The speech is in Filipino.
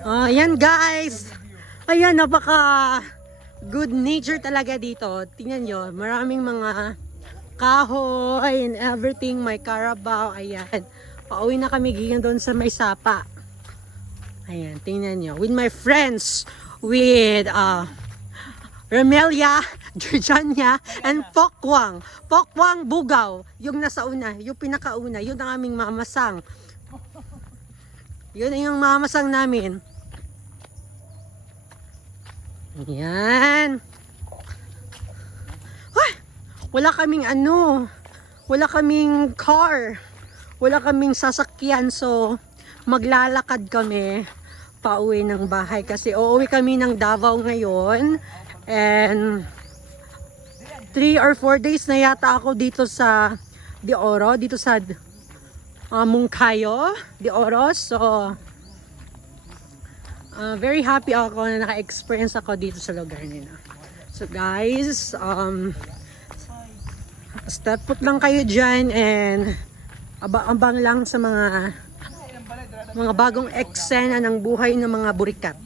Ayan guys. Ayan, napaka good nature talaga dito. Tingnan nyo, maraming mga kahoy and everything. May Carabao. Ayan. Pauwi na kami gigan doon sa may sapa. Ayan, tingnan nyo. With my friends. With Remelia, Georgiania, and Pokwang. Pokwang Bugaw. Yung nasa una, yung pinakauna. Yun ang aming mamasang. Yun ang yung mamasang namin. Ayan. Ay, wala kaming wala kaming car. Wala kaming sasakyan. So, maglalakad kami pauwi ng bahay. Kasi uuwi kami ng Davao ngayon. And 3 or 4 days na yata ako dito sa De Oro. Dito sa Mungkayo, De Oro. So, very happy ako na naka-experience ako dito sa lugar nila. So guys, step put lang kayo dyan and abang lang sa mga bagong eksena ng buhay ng mga burikat.